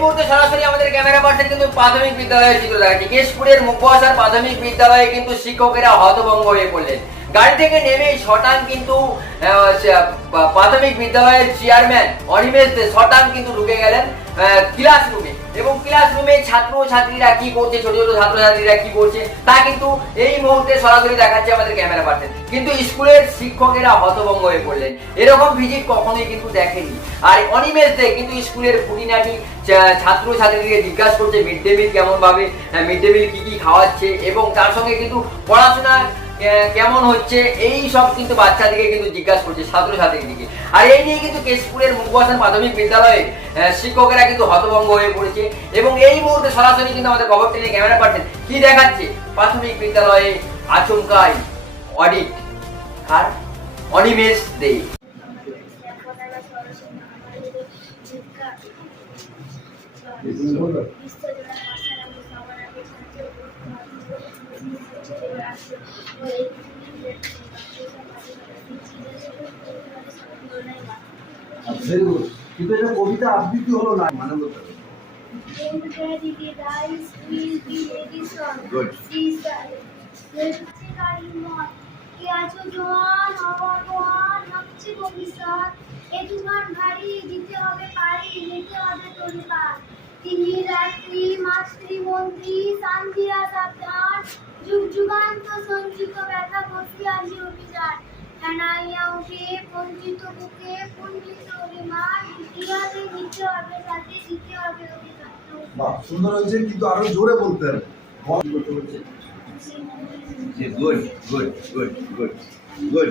মুহূর্তে সরাসরি আমাদের ক্যামেরা পার্সন কিন্তু প্রাথমিক বিদ্যালয়ের চিত্র দেখাচ্ছি কেশপুরের মুখবাসার প্রাথমিক বিদ্যালয়ে কিন্তু শিক্ষকেরা হতভঙ্গ হয়ে পড়লেন। গাড়ি থেকে নেমে শটান কিন্তু প্রাথমিক বিদ্যালয়ের চেয়ারম্যান অনিমেষ শটান কিন্তু ঢুকে গেলেন ক্লাসরুমে এবং ক্লাসরুমে ছাত্র ছাত্রীরা কি করছে ছোট ছোট ছাত্র ছাত্রীরা কি করছে তা কিন্তু এই মুহূর্তে সরাসরি দেখাচ্ছে আমাদের ক্যামেরা পার্সন কিন্তু স্কুলের শিক্ষকেরা হতভঙ্গ হয়ে পড়লেন। এরকম ভিজিট কখনোই কিন্তু দেখেনি আর অনিমেষ দে কিন্তু স্কুলের খুঁটিনাটি ছাত্র ছাত্রীদেরকে জিজ্ঞাসা করছে মিড ডে মিল কেমন ভাবে মিড ডে মিল কি কি খাওয়াচ্ছে? এবং তার সঙ্গে কিন্তু পড়াশোনা আহ, কেমন হচ্ছে? এই সব কিন্তু বাচ্চাদেরকে কিন্তু জিজ্ঞাসা করছে ছাত্র ছাত্রীদেরকে আর এই নিয়ে কিন্তু কেশপুরের মুখবাসন প্রাথমিক বিদ্যালয়ে শিক্ষকেরা কিন্তু হতভঙ্গ হয়ে পড়েছে। এবং এই মুহূর্তে সরাসরি কিন্তু আমাদের খবর টেনে ক্যামেরা পাচ্ছেন। কি দেখাচ্ছে? প্রাথমিক বিদ্যালয়ে আচমকায় অডিট। আর অনিমেষ দে। কিন্তু কবিতা আবৃত্তি হলো না মানে বলতে হবে। Good. তিনি রাত্রি মাতৃ মন্ত্রী শান্তিরা সাবধান যুগ যুগান্ত সঞ্চিত ব্যথা ভর্তি আসি অভিযান। হেনাইয়া উঠে পঞ্চিত বুকে পুঞ্জিত অভিমান ইতিহাসে নিতে হবে সাথে দিতে হবে অভিযান। বাহ সুন্দর হয়েছে কিন্তু আরও জোরে বলতে হবে। Good good good good good